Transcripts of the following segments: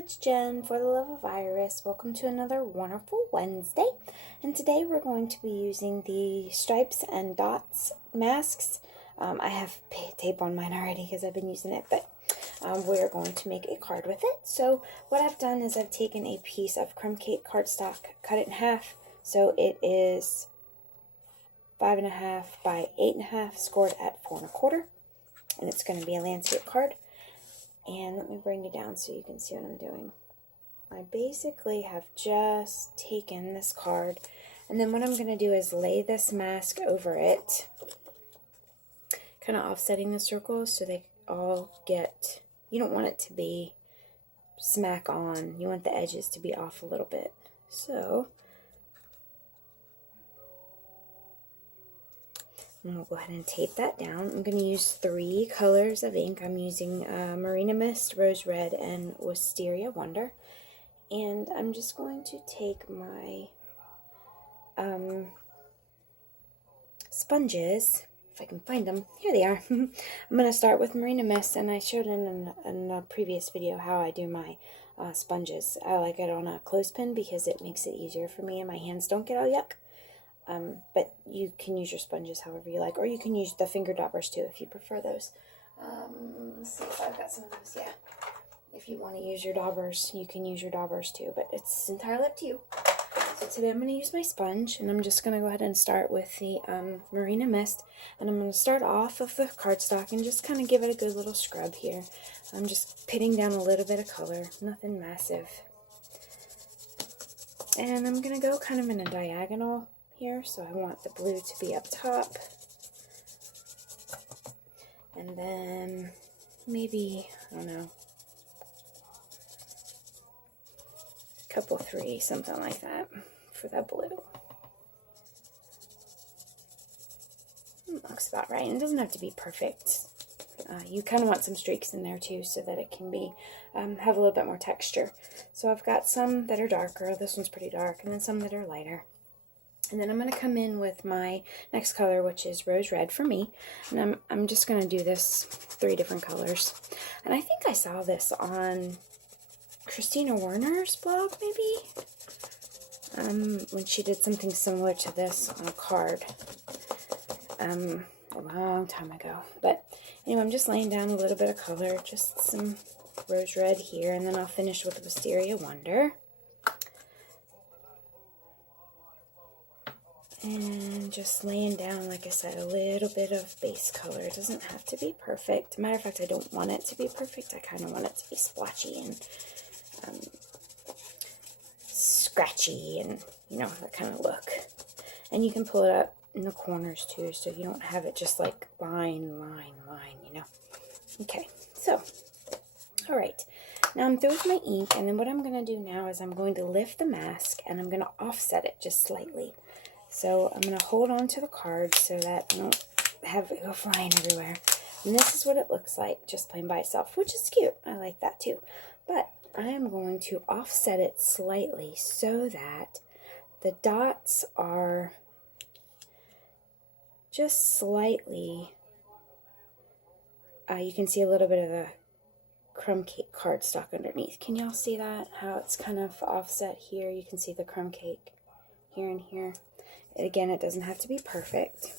it's Jen for the love of Iris. Welcome to another wonderful Wednesday. And today we're going to be using the stripes and dots masks. I have tape on mine already because I've been using it, but we're going to make a card with it. So what I've done is I've taken a piece of crumb cake cardstock, cut it in half. So it is 5.5 by 8.5, scored at 4 1/4. And it's going to be a landscape card. And let me bring you down so you can see what I'm doing. I basically have just taken this card, and then what I'm going to do is lay this mask over it, kind of offsetting the circles so they all get, you don't want it to be smack on, you want the edges to be off a little bit. So I'm going to go ahead and tape that down. I'm going to use 3 colors of ink. I'm using Marina Mist, Rose Red, and Wisteria Wonder. And I'm just going to take my sponges, if I can find them. Here they are. I'm going to start with Marina Mist, and I showed in a previous video how I do my sponges. I like it on a clothespin because it makes it easier for me and my hands don't get all yuck. But you can use your sponges however you like, or you can use the finger daubers too if you prefer those. Let's see if I've got some of those. Yeah, if you want to use your daubers, you can use your daubers too, but it's entirely up to you. So today I'm going to use my sponge, and I'm just going to go ahead and start with the Marina Mist, and I'm going to start off of the cardstock and just kind of give it a good little scrub here. I'm just pitting down a little bit of color, nothing massive. And I'm going to go kind of in a diagonal here, so I want the blue to be up top, and then maybe, I don't know, a couple 3, something like that for that blue. Looks about right, and it doesn't have to be perfect. You kind of want some streaks in there too so that it can be have a little bit more texture. So I've got some that are darker, this one's pretty dark, and then some that are lighter. And then I'm going to come in with my next color, which is Rose Red for me. And I'm just going to do this 3 different colors. And I think I saw this on Christina Werner's blog, maybe? When she did something similar to this on a card. A long time ago. But anyway, I'm just laying down a little bit of color. Just some Rose Red here. And then I'll finish with Wisteria Wonder. And just laying down, like I said, a little bit of base color. It doesn't have to be perfect. Matter of fact, I don't want it to be perfect. I kind of want it to be splotchy and scratchy and, you know, that kind of look. And you can pull it up in the corners too, so you don't have it just like line, you know. Okay, so, all right. Now I'm through with my ink, and then what I'm going to do now is I'm going to lift the mask, and I'm going to offset it just slightly. So I'm going to hold on to the card so that I don't have it go flying everywhere. And this is what it looks like, just plain by itself, which is cute. I like that too. But I am going to offset it slightly so that the dots are just slightly, you can see a little bit of the crumb cake cardstock underneath. Can y'all see that? How it's kind of offset here. You can see the crumb cake here and here. Again, it doesn't have to be perfect.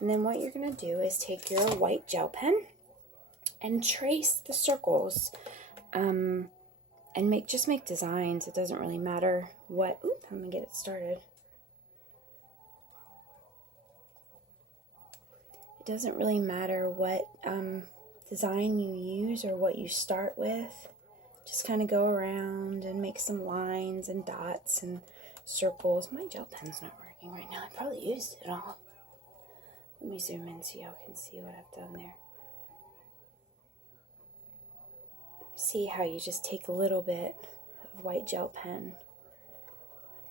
And then what you're going to do is take your white gel pen and trace the circles and just make designs. It doesn't really matter what. Oop, I'm going to get it started. It doesn't really matter what design you use or what you start with. Just kind of go around and make some lines and dots and circles. My gel pen's not working right now. I probably used it all. Let me zoom in so y'all can see what I've done there. See how you just take a little bit of white gel pen.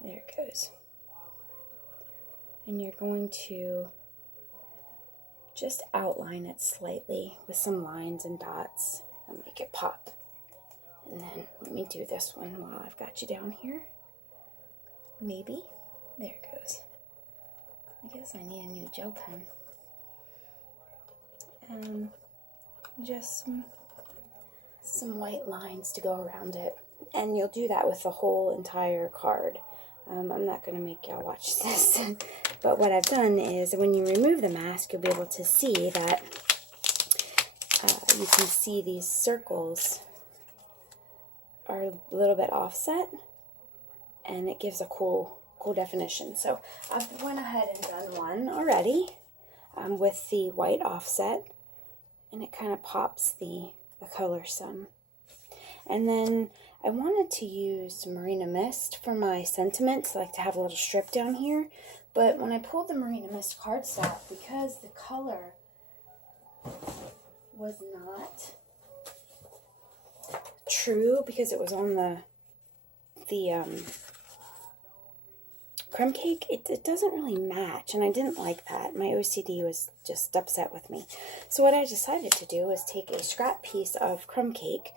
There it goes. And you're going to just outline it slightly with some lines and dots and make it pop. And then let me do this one while I've got you down here. Maybe. There it goes. I guess I need a new gel pen. Just some some white lines to go around it. And you'll do that with the whole entire card. I'm not going to make y'all watch this, but what I've done is when you remove the mask, you'll be able to see that you can see these circles are a little bit offset, and it gives a cool definition. So I've went ahead and done one already with the white offset, and it kind of pops the color some. And then I wanted to use Marina Mist for my sentiments. I like to have a little strip down here. But when I pulled the Marina Mist cardstock, because the color was not true, because it was on the crumb cake, it doesn't really match, and I didn't like that. My OCD was just upset with me. So what I decided to do was take a scrap piece of crumb cake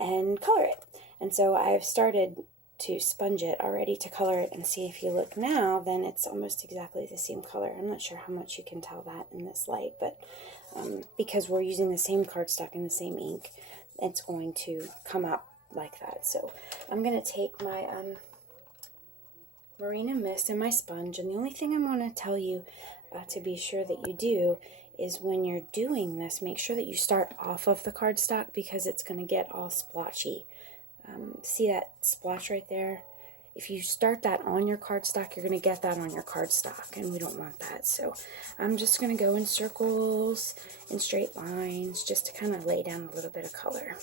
and color it. And so I've started to sponge it already to color it, and see if you look now, then it's almost exactly the same color. I'm not sure how much you can tell that in this light, but because we're using the same cardstock and the same ink, it's going to come out like that. So I'm going to take my Marina Mist and my sponge, and the only thing I want to tell you to be sure that you do is when you're doing this, make sure that you start off of the cardstock, because it's going to get all splotchy. See that splotch right there? If you start that on your cardstock, you're going to get that on your cardstock, and we don't want that. So I'm just going to go in circles and straight lines just to kind of lay down a little bit of color.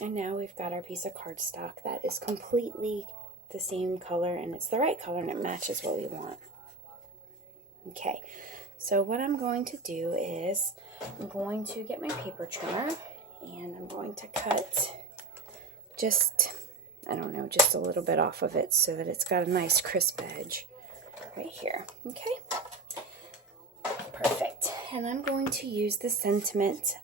And now we've got our piece of cardstock that is completely the same color, and it's the right color, and it matches what we want. Okay, so what I'm going to do is I'm going to get my paper trimmer, and I'm going to cut just, I don't know, just a little bit off of it so that it's got a nice crisp edge right here. Okay, perfect. And I'm going to use the sentiment.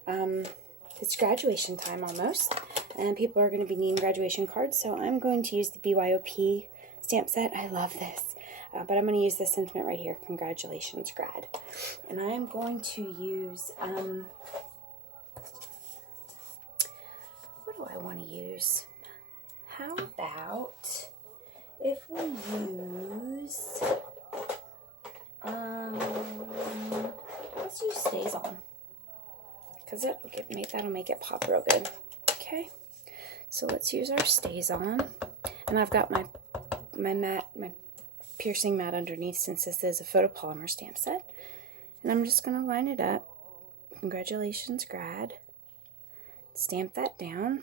It's graduation time almost, and people are going to be needing graduation cards, so I'm going to use the B.Y.O.P stamp set. I love this, but I'm going to use this sentiment right here, congratulations grad. And I am going to use, what do I want to use? How about if we use, let's use Stays On, because that'll make it pop real good. Okay, so let's use our Stays On, and I've got my piercing mat underneath, since this is a photopolymer stamp set, and I'm just going to line it up. Congratulations grad. Stamp that down.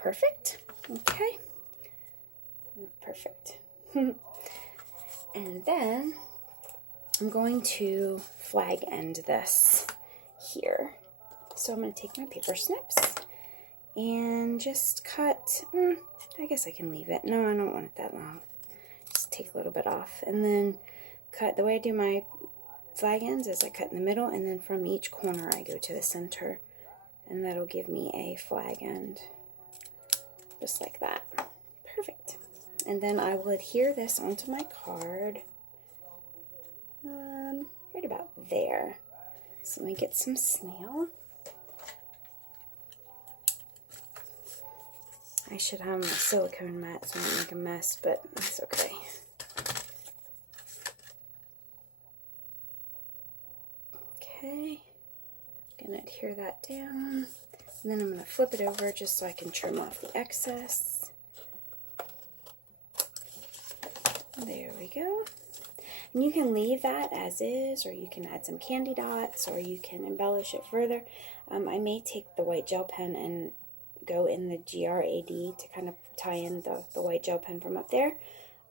Perfect. Okay. Perfect. And then I'm going to flag end this here. So I'm going to take my paper snips and just cut, I guess I can leave it. No, I don't want it that long. Just take a little bit off, and then cut. The way I do my flag ends is I cut in the middle, and then from each corner I go to the center, and that'll give me a flag end, just like that. Perfect. And then I will adhere this onto my card, right about there. So let me get some snail. I should have my silicone mat, so I don't make a mess, but that's okay. Okay, I'm going to adhere that down, and then I'm going to flip it over just so I can trim off the excess. There we go. And you can leave that as is, or you can add some candy dots, or you can embellish it further. I may take the white gel pen and go in the GRAD to kind of tie in the white gel pen from up there.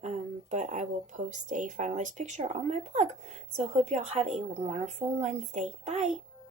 But I will post a finalized picture on my blog. So hope y'all have a wonderful Wednesday. Bye!